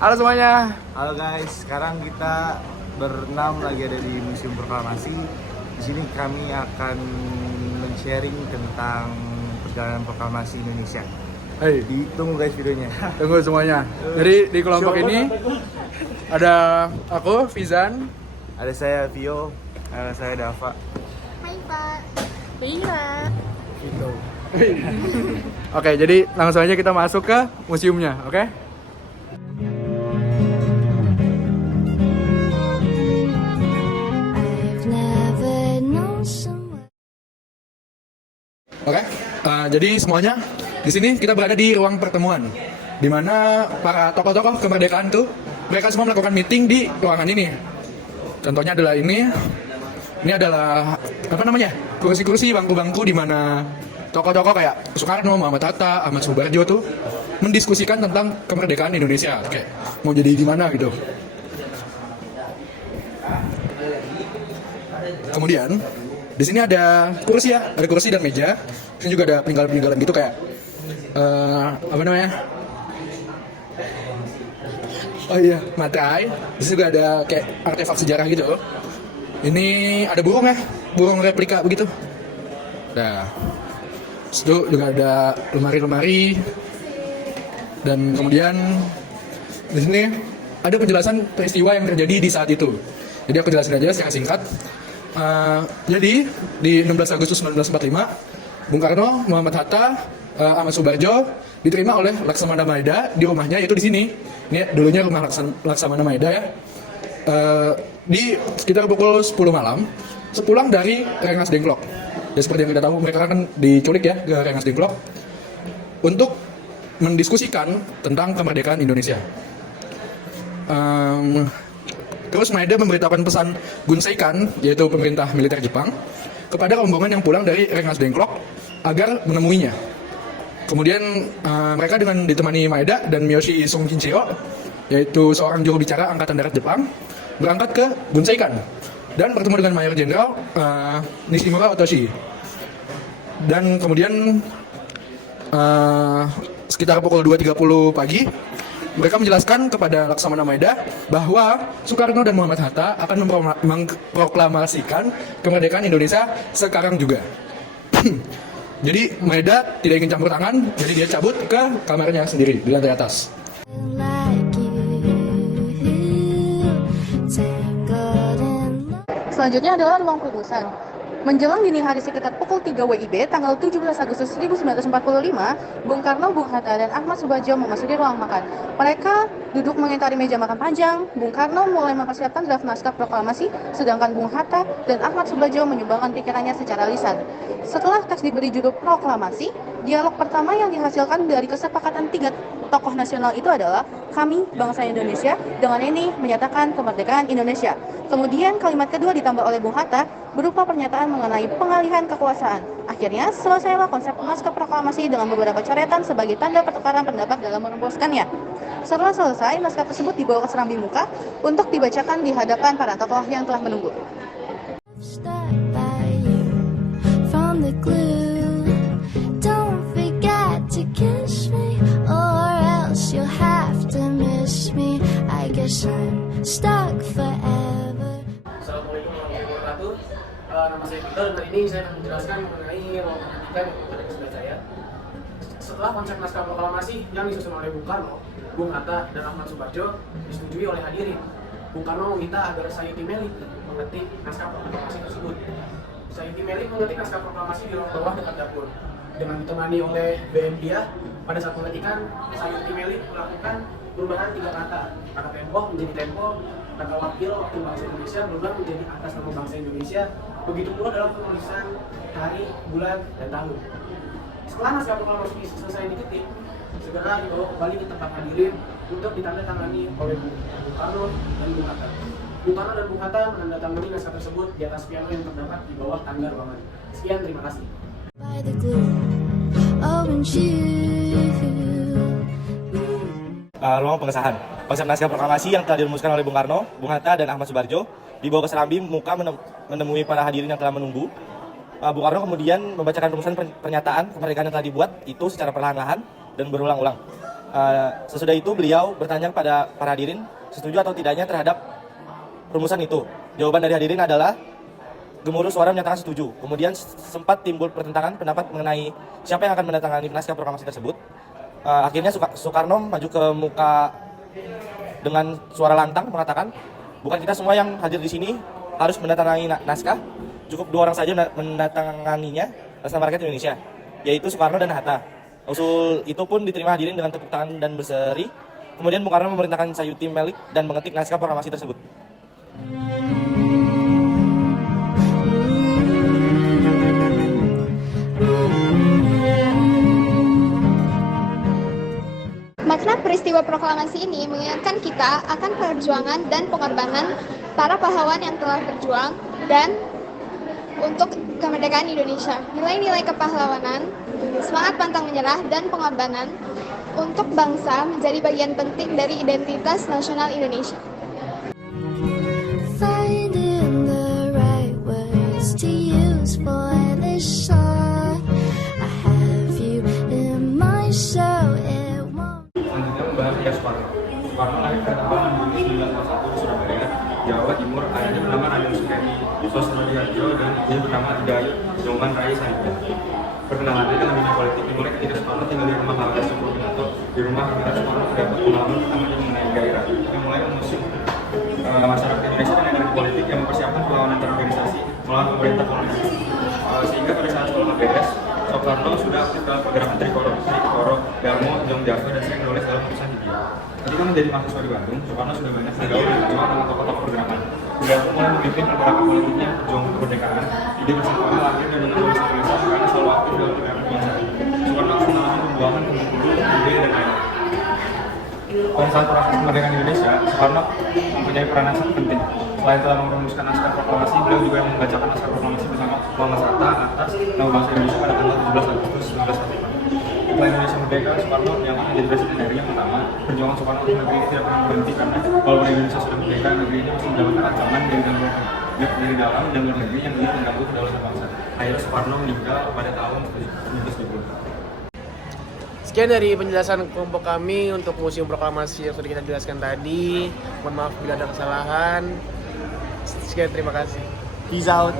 Halo semuanya. Halo guys, sekarang kita berenam lagi ada di Museum Proklamasi. Di sini kami akan men-sharing tentang perjalanan proklamasi Indonesia. Hey, Ditunggu guys videonya. tunggu semuanya. Jadi di kelompok ini ada aku, Fizan. Ada saya Vio, ada saya Dava. Hai Pak. Iya. Gitu. Oke, jadi langsung aja kita masuk ke museumnya, oke? I've never known someone. Oke, jadi semuanya di sini kita berada di ruang pertemuan, di mana para tokoh-tokoh kemerdekaan tuh mereka semua melakukan meeting di ruangan ini. Contohnya adalah ini adalah apa namanya, kursi-kursi, bangku-bangku di mana tokoh-tokoh kayak Soekarno, Muhammad Hatta, Ahmad Subarjo tuh mendiskusikan tentang kemerdekaan Indonesia, kayak mau jadi gimana gitu. Kemudian di sini ada kursi ya, ada kursi dan meja. Di sini juga ada peninggalan-peninggalan gitu kayak apa namanya? Oh iya, materai. Di sini juga ada kayak artefak sejarah gitu. Ini ada burung ya, burung replika begitu. Nah, situ juga ada lemari-lemari. Dan kemudian di sini ada penjelasan peristiwa yang terjadi di saat itu. Jadi aku jelasin aja secara singkat. Jadi di 16 Agustus 1945, Bung Karno, Muhammad Hatta, Ahmad Subarjo diterima oleh Laksamana Maeda di rumahnya, yaitu di sini. Ini dulunya rumah Laksamana Maeda ya. Di sekitar pukul 10 malam, sepulang dari Rengas Dengklok. Ya seperti yang kita tahu, mereka kan diculik ya ke Rengas Dengklok untuk mendiskusikan tentang kemerdekaan Indonesia. Terus Maeda memberitahukan pesan Gunseikan, yaitu pemerintah militer Jepang, kepada rombongan yang pulang dari Rengas Dengklok agar menemuinya. Kemudian mereka dengan ditemani Maeda dan Miyoshi Songkinchiro, yaitu seorang juru bicara Angkatan Darat Jepang, berangkat ke Gunseikan dan bertemu dengan Mayor Jenderal Nishimura Otoshi. Dan kemudian sekitar pukul 2.30 pagi, mereka menjelaskan kepada Laksamana Maeda bahwa Soekarno dan Muhammad Hatta akan memproklamasikan kemerdekaan Indonesia sekarang juga. Jadi Maeda tidak ingin campur tangan, jadi dia cabut ke kamarnya sendiri di lantai atas. Like you, tangled in love. Selanjutnya adalah ruang perumusan. Menjelang dini hari sekitar pukul 3 WIB, tanggal 17 Agustus 1945, Bung Karno, Bung Hatta, dan Ahmad Subarjo memasuki ruang makan. Mereka duduk mengitari meja makan panjang. Bung Karno mulai mempersiapkan draft naskah proklamasi, sedangkan Bung Hatta dan Ahmad Subarjo menyumbangkan pikirannya secara lisan. Setelah teks diberi judul proklamasi, dialog pertama yang dihasilkan dari kesepakatan tiga tokoh nasional itu adalah kami, bangsa Indonesia, dengan ini menyatakan kemerdekaan Indonesia. Kemudian kalimat kedua ditambah oleh Bung Hatta berupa pernyataan mengenai pengalihan kekuasaan. Akhirnya selesailah konsep naskah proklamasi dengan beberapa coretan sebagai tanda pertukaran pendapat dalam merumuskannya. Setelah selesai, naskah tersebut dibawa ke serambi muka untuk dibacakan di hadapan para tokoh yang telah menunggu. Stuck by you from the glue. Don't forget to kiss me, or else you'll have to miss me. I guess I'm stuck forever. Assalamualaikum warahmatullahi wabarakatuh. Nama saya Peter dan hari ini saya akan menjelaskan mengenai ruang pendidikan yang ada di sebelah saya. Setelah konsep naskah proklamasi yang disusun oleh Bung Karno, Bung Hatta, dan Ahmad Subarjo disetujui oleh hadirin, Bung Karno meminta agar Sayuti Melik mengetik naskah proklamasi tersebut. Sayuti Melik mengetik naskah proklamasi di ruang bawah dekat dapur. Dengan ditemani oleh BM dia, pada saat pengetikan, Sayuti Melik melakukan perubahan 3 kata. Kata tempo menjadi tempo, kata wakil bangsa Indonesia berubah menjadi atas nama bangsa Indonesia. Begitu pula dalam penulisan hari, bulan, dan tahun. Setelah naskah proklamasi selesai diketik, segera dibawa kembali ke tempat hadirin untuk ditandatangani oleh Bung Karno dan Bung Hatta. Bung Karno dan Bung Hatta menandatangani naskah tersebut di atas piano yang terdapat di bawah tangga ruangan. Sekian, terima kasih. By the glue, oh and you. Ruang pengesahan. Konsep naskah proklamasi yang telah dirumuskan oleh Bung Karno, Bung Hatta, dan Ahmad Subarjo dibawa ke serambi muka menemui para hadirin yang telah menunggu. Bung Karno kemudian membacakan rumusan pernyataan kemerdekaan yang telah dibuat itu secara perlahan-lahan dan berulang-ulang. Sesudah itu beliau bertanya kepada para hadirin setuju atau tidaknya terhadap rumusan itu. Jawaban dari hadirin adalah gemuruh suara menyatakan setuju. Kemudian sempat timbul pertentangan pendapat mengenai siapa yang akan menandatangani naskah proklamasi tersebut. Akhirnya Soekarno maju ke muka dengan suara lantang mengatakan, bukan kita semua yang hadir di sini harus menandatangani naskah, cukup 2 orang saja menandatanganinya atas nama rakyat Indonesia, yaitu Soekarno dan Hatta. Usul itu pun diterima hadirin dengan tepuk tangan dan berseri. Kemudian Bung Karno memerintahkan Sayuti Melik dan mengetik naskah proklamasi tersebut. Makna peristiwa proklamasi ini mengingatkan kita akan perjuangan dan pengorbanan para pahlawan yang telah berjuang dan untuk kemerdekaan Indonesia. Nilai-nilai kepahlawanan, semangat pantang menyerah, dan pengorbanan untuk bangsa menjadi bagian penting dari identitas nasional Indonesia. Finding the right words to use for this song. I have you in my show. It won't. Selanjutnya membahas Ria Soekarno. Soekarno lahir pada tahun 1941 di Surabaya, Jawa Timur. Ayahnya bernama Raden Sukeni Sosroharjo dan ibunya bernama Hidayat Joman Rai Sahibah. Perkenalannya dengan dunia politik dimulai ketika Soekarno tinggal di rumah Halara Suprapto. Di rumah Halara Soekarno terdapat pengalaman pertamanya mengenai gairah yang mulai mengusung masyarakat Indonesia dengan energi politik yang mempersiapkan perlawanan terorganisasi melawan pemerintah kolonial. Sehingga pada saat sekolah beres, Soekarno sudah aktif dalam pergerakan Trikoro, Darmo, Jong Java, dan sering menulis dalam tulisan Hindia. Ketika menjadi mahasiswa di Bandung, Soekarno sudah banyak bergaul dan berjuang dengan tokoh-tokoh pergerakan. Beliau mulai memimpin pergerakan politiknya berjuang untuk kemerdekaan. Ide bersama lahir dan menulis tulisan karena selalu aktif dalam pergerakan bangsa. Soekarno mengalami pembuangan ke Bengkulu, Gede, dan lain. Pada saat proses kemerdekaan Indonesia, Soekarno mempunyai peran yang sangat penting. Selain telah merumuskan naskah proklamasi, beliau juga membacakan naskah proklamasi bersama Muhammad Hatta atas nama bangsa Indonesia pada tanggal 17 Agustus 1945. Setelah Indonesia merdeka, Soekarno yang menjadi presiden RI yang pertama. Perjuangan Soekarno untuk negeri ini tidak pernah berhenti karena walaupun Indonesia sudah merdeka, negeri ini masih mendapatkan ancaman dari dalam dan luar negeri yang ingin mengganggu kedaulatan bangsa. Akhirnya Soekarno meninggal pada tahun 1970. Sekian dari penjelasan kelompok kami untuk Museum Proklamasi yang sudah kita jelaskan tadi. Mohon maaf bila ada kesalahan. Sekian, terima kasih. Peace out.